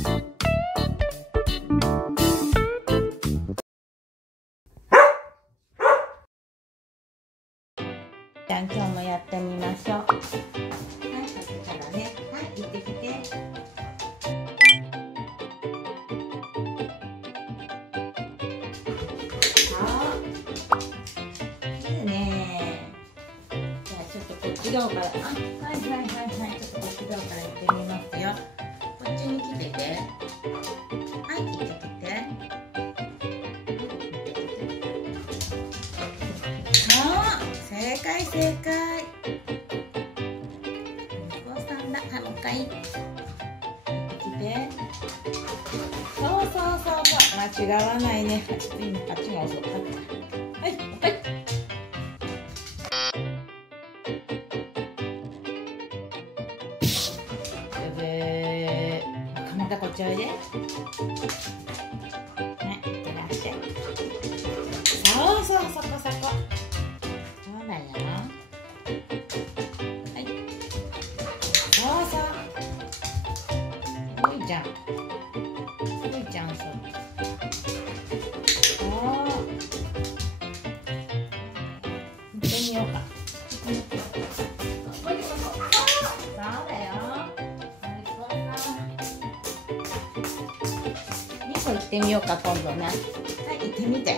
じゃあ今日もやってみましょう。はい、そしたらね、はい、行ってきて。いいね。じゃあちょっとこっち側から、はいはいはいはい、ちょっとこっち側から行ってみますよ。こっちに来てて。はい、行ってきて。正解正解。お父さんだ。はい、もう一回。行ってきて。そうそうそうそう。間違わないね。ちょっと今こっちが遅かった。はい、はい。またこっちおいで。ね、いってらっしゃい。そうそう、そこそこ。そうだよ。はい。そうそう。いいじゃん。いいじゃん、そう。そう。行ってみようか。そうだよ。2個行ってみようか、今度ね。はい、行ってみて。